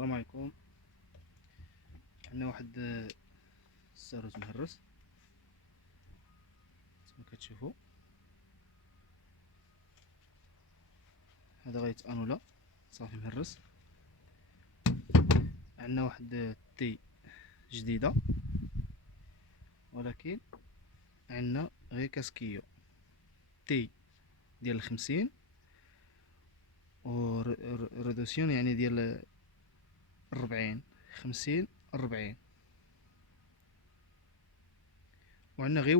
السلام عليكم. عندنا واحد الساروت مهرس كما كتشوفوا. هذا غيتانولا صافي مهرس. عندنا واحد تي جديده، ولكن عندنا غير كاسكيو تي ديال 50 و ريدوسيون يعني ديال 40 50 40. وعندنا غير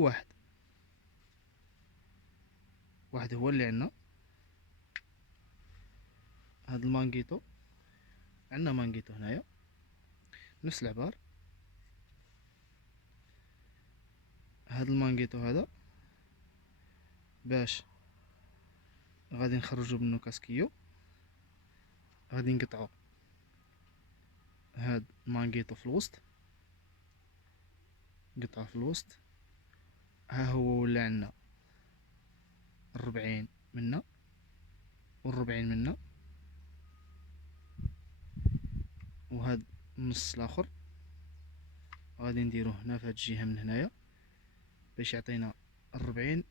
واحد هو اللي عندنا. هاد المانغيتو، عندنا مانغيتو هنايا نفس العبار. هاد المانغيتو هذا باش غادي نخرجو منه كاسكيو، غادي نقطعو هاد المانغيتو في الوسط، قطعه في الوسط. ها هو ولا عندنا 40 منا و40 منا، وهاد النص الاخر غادي نديروه هنا في هاد الجهه من هنايا باش يعطينا 40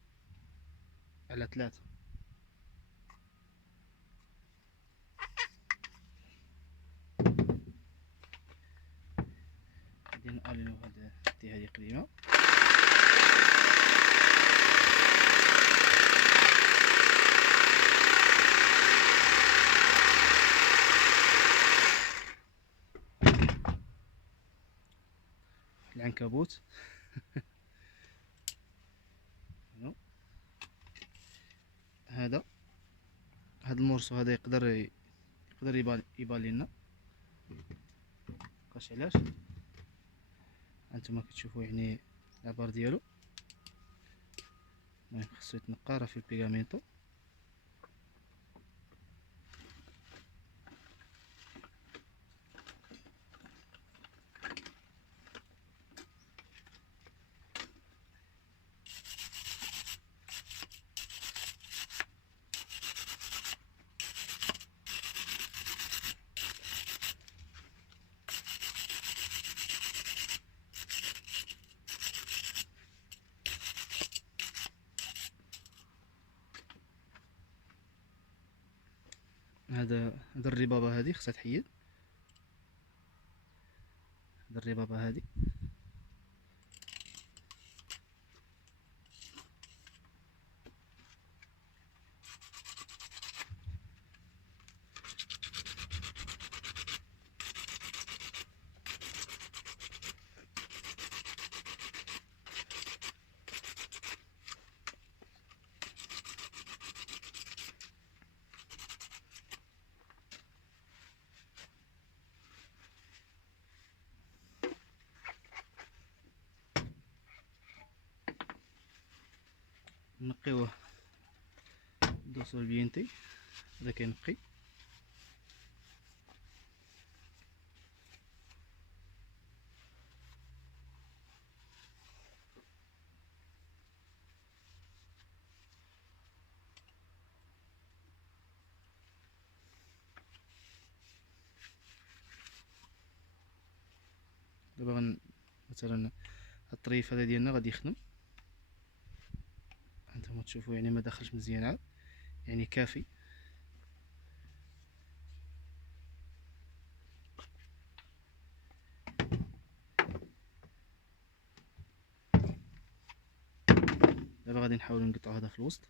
على 3. غادي نالينو هاد دي هادي قديمه. العنكبوت هذا هاد المورسو هذا يقدر يبان لنا، مبقاش علاش. هانتوما كتشوفوا يعني العبار ديالو. المهم خصو يتنقى راه في البيغامينتو. هذا الربابه هذه خصها تحيد. هذا الربابه هذه نقيوه دوسو البينتي. هذا كينقي. دابا مثلا الطريف هذا ديالنا غادي يخدم. هانتوما تشوفوا يعني ما دخلش مزيان عاد، يعني كافي. دابا غادي نحاولوا نقطعوا هذا في الوسط.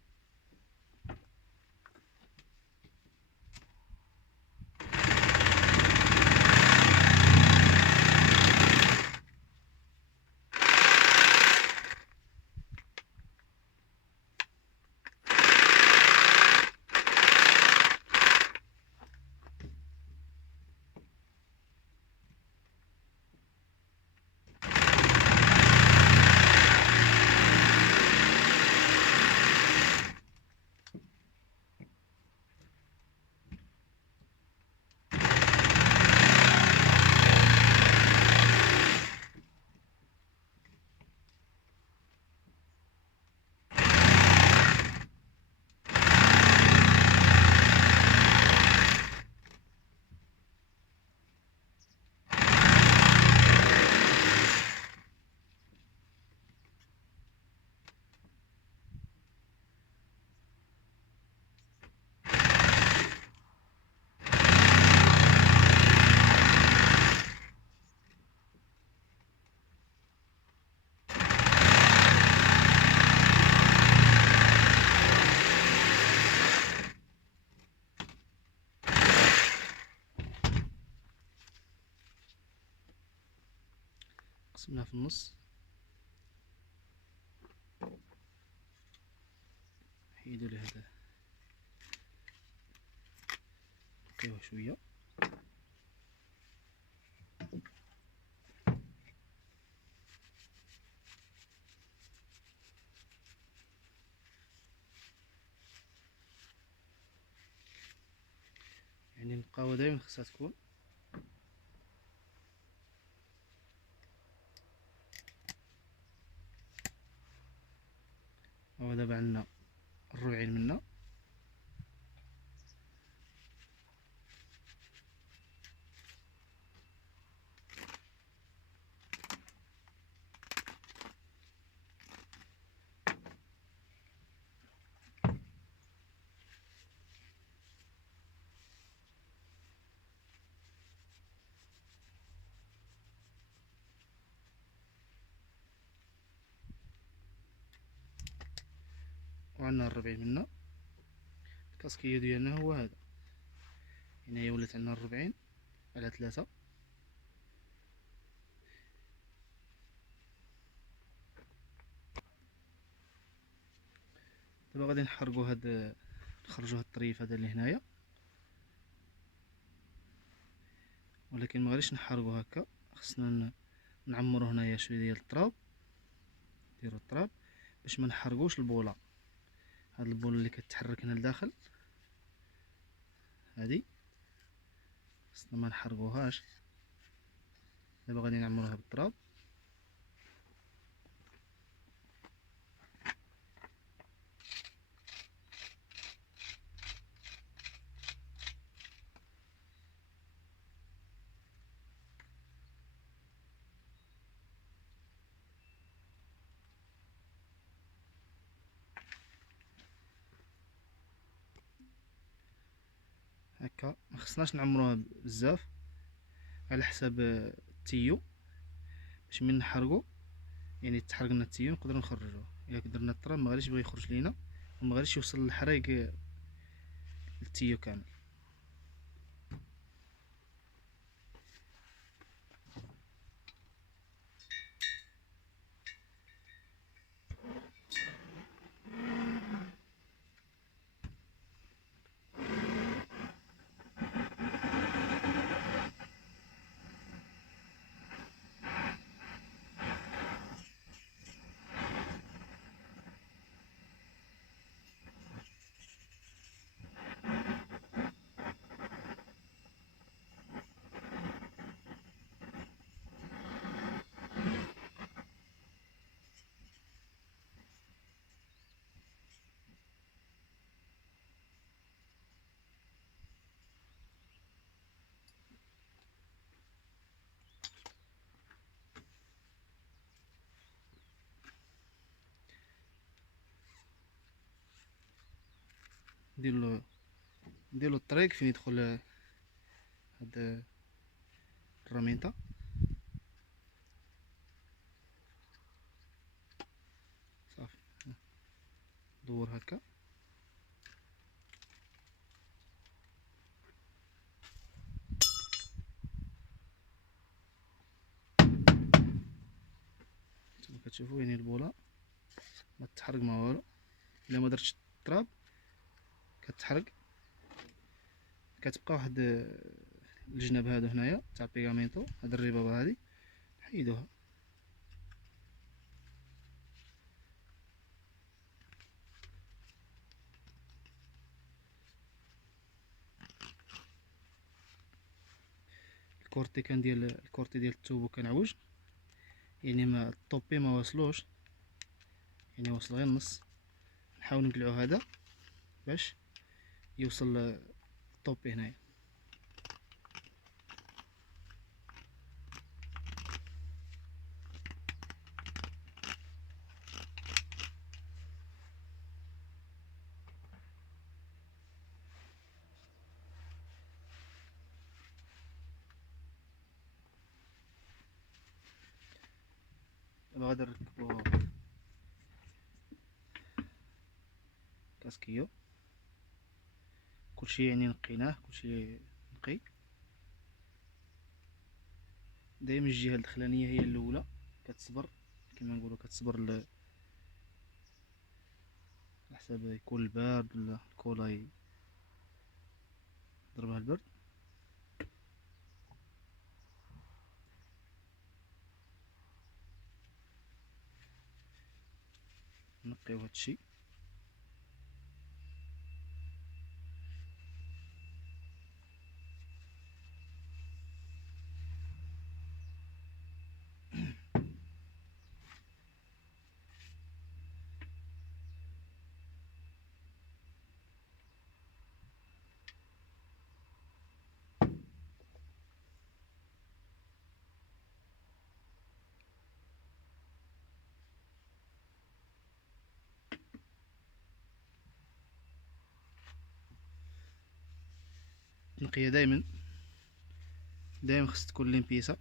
قسمناها في النص، نحيدو ليه هذا، نقيوه شويه. يعني النقاوه دائما خصها تكون هو. دابا عندنا الربعين منا، وعندنا الربعين منا. الكاسكيو ديالنا هو هذا، هنا هي ولات عندنا 40 على 3. دابا غادي نحرقو هاد، نخرجو هاد الطريف هذا اللي هنايا، ولكن ما غاديش نحرقو هكا، خصنا نعمرو هنايا شويه ديال التراب، نديرو التراب باش ما نحرقوش البوله. هاد البوله اللي كتحرك هنا لداخل هادي خصنا ما نحرقوهاش. دابا غادي نعمروها بالتراب. هكا ما خصناش نعمروها بزاف على حساب التيو، باش من نحرقو يعني تحرق لنا التيو نقدروا نخرجوه. الا درنا التراب ما غاديش يبغي يخرج لينا وما غاديش يوصل الحريق للتيو كامل. نديرلو الطريق فين يدخل هاد الرميطه. صافي دور هكا. كما كتشوفوا يعني البوله ما تحرق ما والو. الا ما درتش التراب كتحرق، كتبقى واحد الجناب هادو هنايا تاع البيغامينطو، هاد الربابه هادي نحيدوها. الكورتي ديال التوبو كنعوج، يعني ما الطوبي ما واصلوش، يعني واصل غير النص. نحاول نقلعو هذا باش يوصل الطوبي هنايا. دابا غادي نركبو كاسكيو، كلشي يعني نقيناه، كلشي نقي. دايما الجهه الدخلانيه هي الاولى كتصبر كما نقولوا كتصبر على حساب يكون البارد ولا الكولا يضربها البرد. نقيو هادشي تنقية دائما خص تكون ليمبيسا.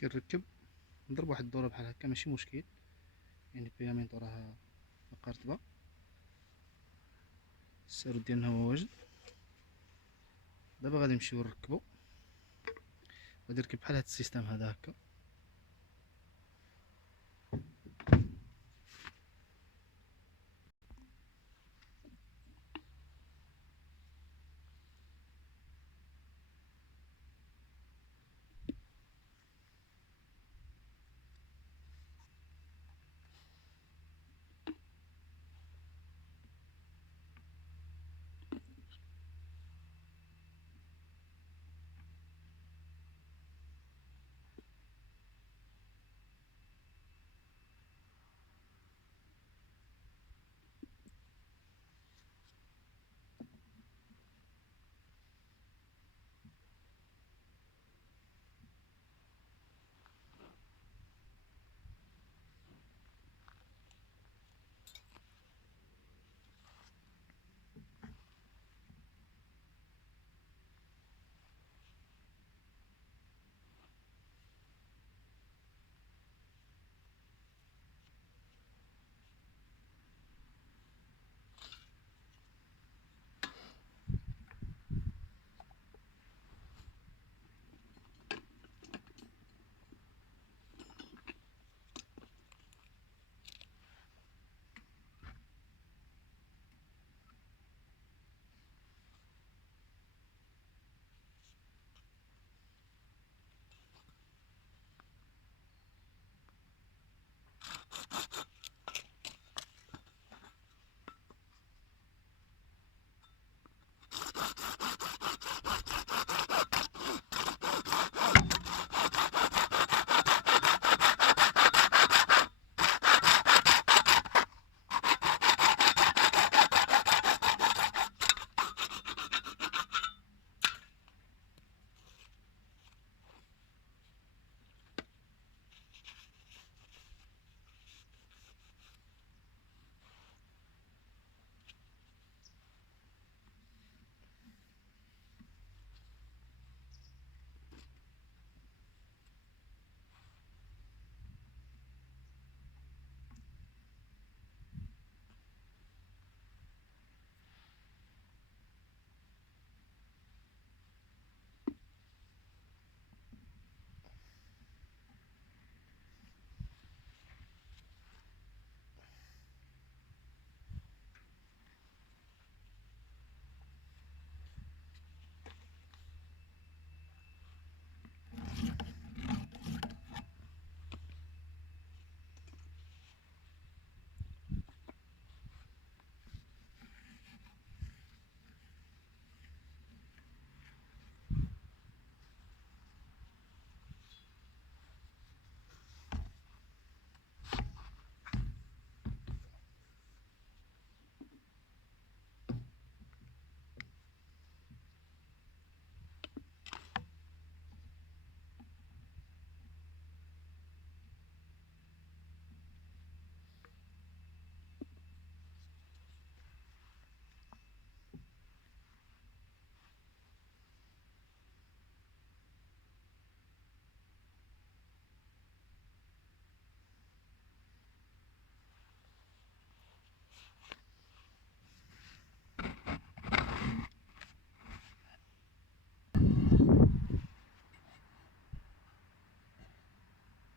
كنركب نضرب واحد الدورة بحال هكا ماشي مشكل، يعني البيامنتو راها مقرطبة، السارود ديالنا هو واجد. دابا غادي نمشيو نركبو، غادي نركب بحال هاد السيستم هذا هكا.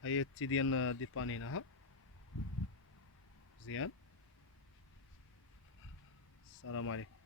هي التي ديالنا ديبانيناها مزيان. السلام عليكم.